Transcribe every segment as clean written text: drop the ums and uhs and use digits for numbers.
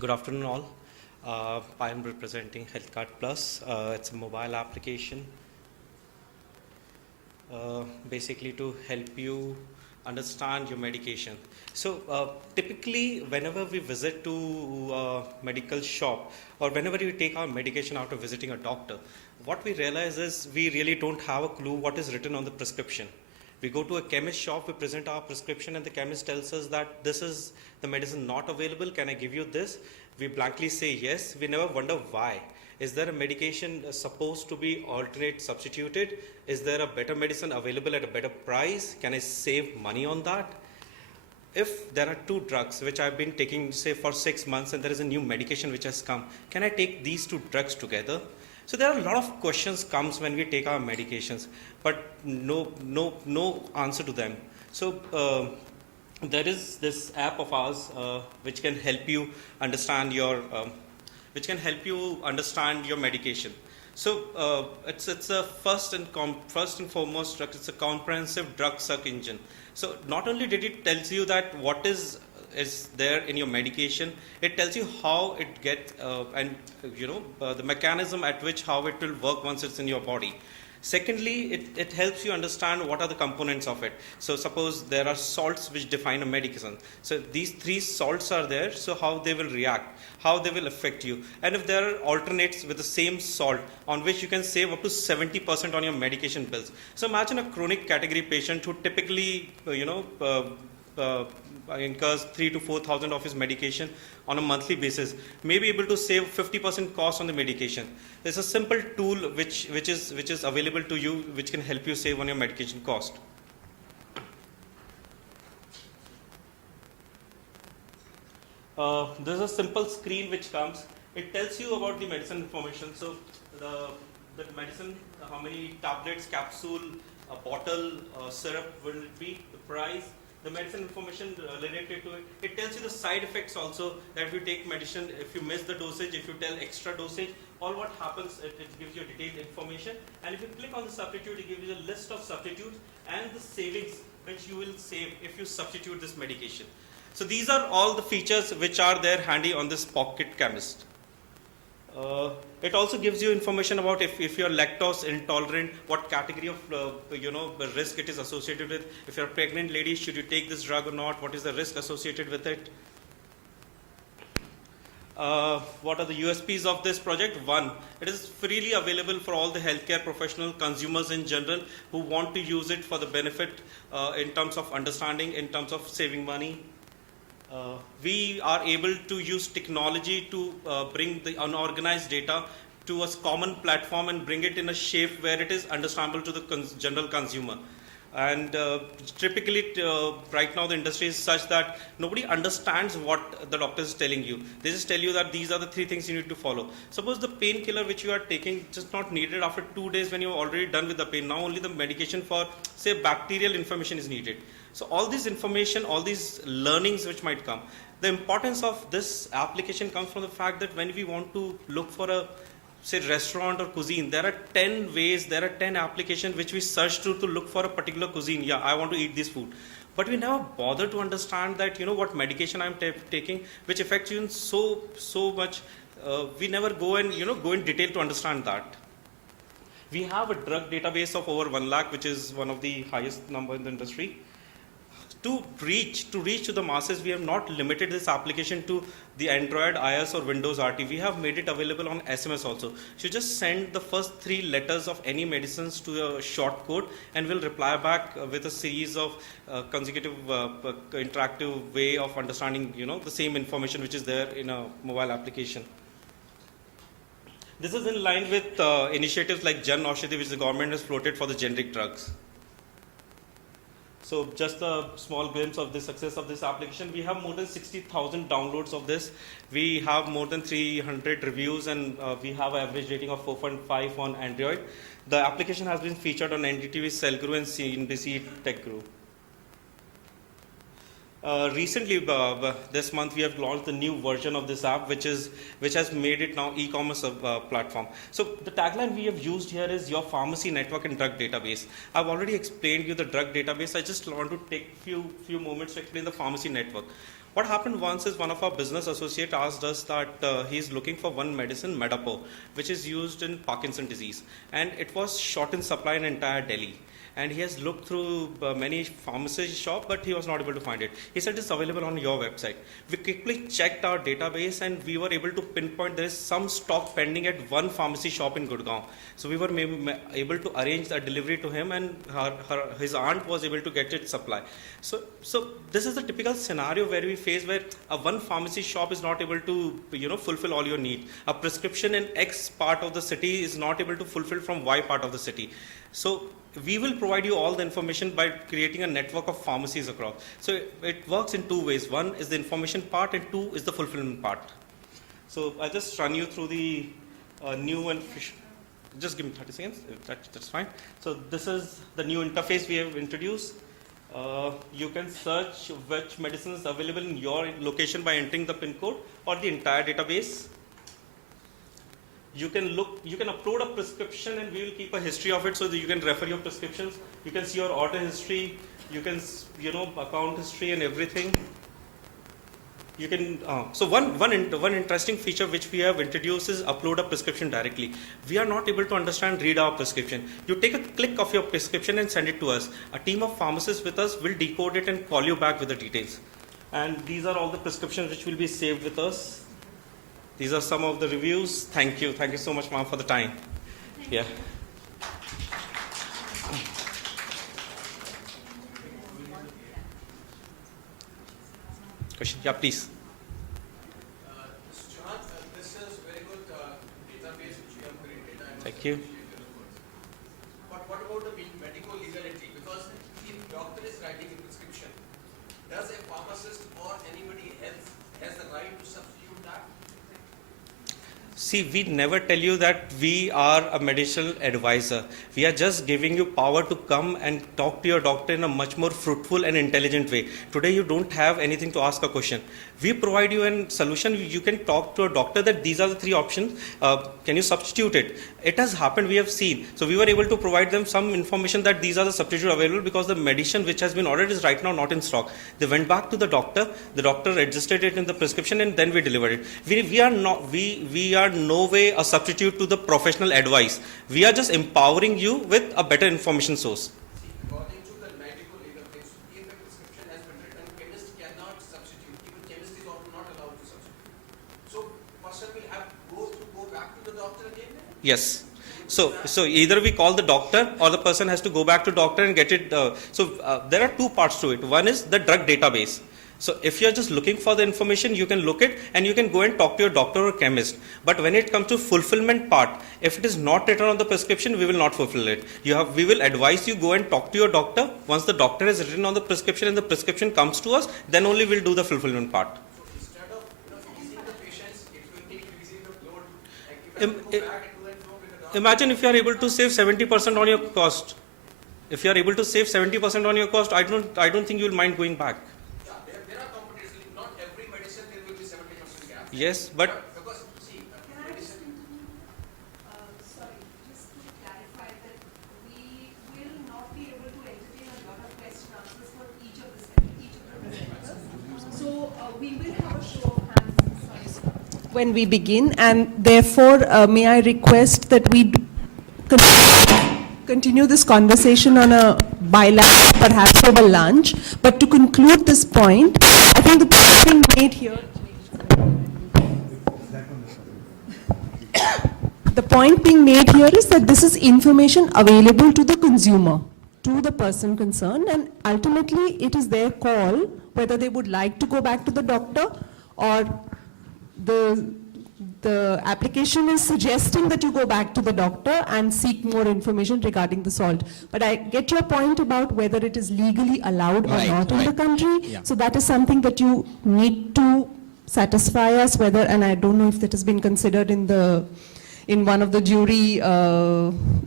Good afternoon, all. I am representing HealthCard Plus. It's a mobile application, basically to help you understand your medication. So, typically, whenever we visit to a medical shop or whenever you take our medication after visiting a doctor, what we realize is we really don't have a clue what is written on the prescription. We go to a chemist shop, we present our prescription, and the chemist tells us that this is the medicine not available. Can I give you this? We blankly say yes. We never wonder why. Is there a medication supposed to be alternate substituted? Is there a better medicine available at a better price? Can I save money on that? If there are two drugs which I've been taking, say, for 6 months, and there is a new medication which has come, can I take these two drugs together? So there are a lot of questions comes when we take our medications, but no answer to them. So there is this app of ours which can help you understand your medication. So it's a first and foremost drug. It's a comprehensive drug search engine. So not only did it tells you that what is there in your medication, it tells you how it gets the mechanism at which how it will work once it's in your body. Secondly, it helps you understand what are the components of it. So suppose there are salts which define a medicine. So these three salts are there, so how they will react, how they will affect you. And if there are alternates with the same salt on which you can save up to 70% on your medication bills. So imagine a chronic category patient who typically, incurs 3,000 to 4,000 of his medication on a monthly basis, may be able to save 50% cost on the medication. There's a simple tool which is available to you, which can help you save on your medication cost. There's a simple screen which comes. It tells you about the medicine information. So the medicine, how many tablets, capsule, bottle, syrup will it be, the price, the medicine information related to it. It tells you the side effects also, that if you take medicine, if you miss the dosage, if you tell extra dosage, all what happens, it gives you detailed information. And if you click on the substitute, it gives you a list of substitutes and the savings which you will save if you substitute this medication. So these are all the features which are there handy on this Pocket Chemist. It also gives you information about if you're lactose intolerant, what category of risk it is associated with. If you're a pregnant lady, should you take this drug or not? What is the risk associated with it? What are the USPs of this project? One, it is freely available for all the healthcare professional consumers in general who want to use it for the benefit in terms of understanding, in terms of saving money. We are able to use technology to bring the unorganized data to a common platform and bring it in a shape where it is understandable to the general consumer. And typically, right now the industry is such that nobody understands what the doctor is telling you. They just tell you that these are the 3 things you need to follow. Suppose the painkiller which you are taking just not needed after 2 days when you're already done with the pain. Now only the medication for, say, bacterial inflammation is needed. So all this information, all these learnings which might come. The importance of this application comes from the fact that when we want to look for a, say, restaurant or cuisine, there are 10 ways, there are 10 applications which we search through to look for a particular cuisine. Yeah, I want to eat this food. But we never bother to understand that, what medication I'm taking, which affects you in so much. We never go and, go in detail to understand that. We have a drug database of over 1 lakh, which is one of the highest number in the industry. To reach to the masses, we have not limited this application to the Android, iOS or Windows RT. We have made it available on SMS also. So you just send the first 3 letters of any medicines to a short code and we'll reply back with a series of consecutive interactive way of understanding, the same information which is there in a mobile application. This is in line with initiatives like Jan Aushadhi, which the government has floated for the generic drugs. So just a small glimpse of the success of this application. We have more than 60,000 downloads of this. We have more than 300 reviews and we have an average rating of 4.5 on Android. The application has been featured on NDTV, Cell and CNBC Tech Group. Recently, this month, we have launched the new version of this app, which has made it now e-commerce platform. So the tagline we have used here is your pharmacy network and drug database. I've already explained you the drug database. I just want to take few moments to explain the pharmacy network. What happened once is one of our business associate asked us that he's looking for one medicine, Medapo, which is used in Parkinson disease. And it was short in supply in entire Delhi. And he has looked through many pharmacy shop, but he was not able to find it. He said it's available on your website. We quickly checked our database and we were able to pinpoint there is some stock pending at one pharmacy shop in Gurgaon. So we were able to arrange a delivery to him, and his aunt was able to get it supply. So this is the typical scenario where we face where one pharmacy shop is not able to fulfill all your need. A prescription in X part of the city is not able to fulfill from Y part of the city. So we will provide you all the information by creating a network of pharmacies across. So it works in two ways. One is the information part, and two is the fulfillment part. So I'll just run you through the new and just give me 30 seconds. That's fine. So this is the new interface we have introduced. You can search which medicine is available in your location by entering the PIN code or the entire database. You can upload a prescription and we will keep a history of it so that you can refer your prescriptions. You can see your order history, you can, account history and everything. You can, so one interesting feature which we have introduced is upload a prescription directly. We are not able to read our prescription. You take a click of your prescription and send it to us. A team of pharmacists with us will decode it and call you back with the details. And these are all the prescriptions which will be saved with us. These are some of the reviews. Thank you so much, ma'am, for the time. Yeah. Question? Yeah, please. Mr. Chauhan, this is a very good database which you have created. Thank you. But what about the medical legality? Because if doctor is writing a prescription, does a pharmacist or anybody else has the right to substitute that? See, we never tell you that we are a medical advisor. We are just giving you power to come and talk to your doctor in a much more fruitful and intelligent way. Today, you don't have anything to ask a question. We provide you a solution. You can talk to a doctor that these are the three options. Can you substitute it? It has happened, we have seen. So we were able to provide them some information that these are the substitutes available because the medicine which has been ordered is right now not in stock. They went back to the doctor registered it in the prescription, and then we delivered it. We are no way a substitute to the professional advice. We are just empowering you with a better information source. According to the medical legal things, if a prescription has been written, chemist cannot substitute. Even chemist is also not allowed to substitute. So person will have to go back to the doctor again? Yes. So either we call the doctor or the person has to go back to doctor and get it. There are two parts to it. One is the drug database. So if you're just looking for the information, you can look it and you can go and talk to your doctor or chemist. But when it comes to fulfillment part, if it is not written on the prescription, we will not fulfill it. We will advise you go and talk to your doctor. Once the doctor has written on the prescription and the prescription comes to us, then only we'll do the fulfillment part. So instead of easing the patients, it will be increasing the load. Like if I go back and do and fro with the doctor. Imagine if you are able to save 70% on your cost. If you are able to save 70% on your cost, I don't think you will mind going back. Yes, but because see, medicine. Sorry, just to clarify that we will not be able to entertain a lot of question answers for each of the presenters. So we will have a show of hands when we begin, and therefore may I request that we continue this conversation on a bilateral, perhaps over lunch. But to conclude this point, I think the point being made here. The point being made here is that this is information available to the consumer, to the person concerned, and ultimately it is their call whether they would like to go back to the doctor, or the application is suggesting that you go back to the doctor and seek more information regarding the salt. But I get your point about whether it is legally allowed or not in the country. Yeah. So that is something that you need to satisfy us whether, and I don't know if that has been considered in one of the jury,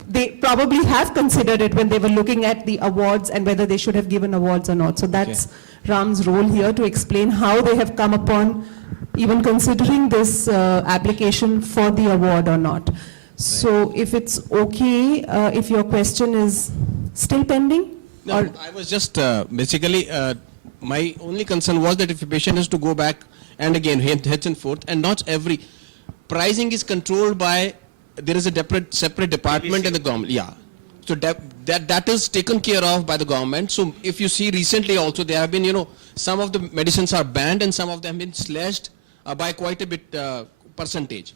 they probably have considered it when they were looking at the awards and whether they should have given awards or not. So that's Ram's role here to explain how they have come upon even considering this application for the award or not. So if it's okay, if your question is still pending? No, I was just basically my only concern was that if a patient has to go back and again heads and forth, and not every pricing is controlled by, there is a separate department in the government. Yeah. So that is taken care of by the government. So if you see recently also, there have been, some of the medicines are banned and some of them have been slashed by quite a bit percentage.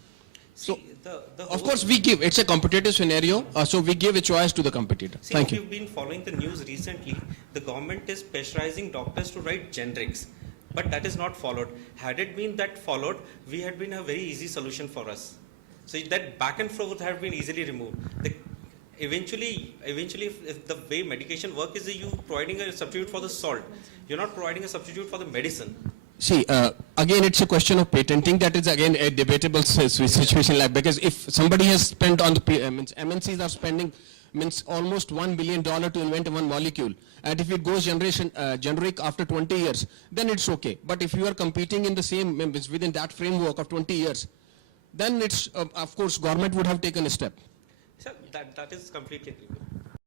So See, the of whole- course we give, it's a competitive scenario, so we give a choice to the competitor. See, Thank if you. you've been following the news recently, the government is pressurizing doctors to write generics, but that is not followed. Had it been that followed, we had been a very easy solution for us. So that back and forth had been easily removed. Eventually, if the way medication work is you providing a substitute for the salt, you're not providing a substitute for the medicine. See, again, it's a question of patenting. That is again a debatable situation, like, because if somebody has spent on the MNCs are spending almost $1 billion to invent one molecule, and if it goes generic after 20 years, then it's okay. But if you are competing in the same within that framework of 20 years, then it's of course government would have taken a step. So that is completely agreeable.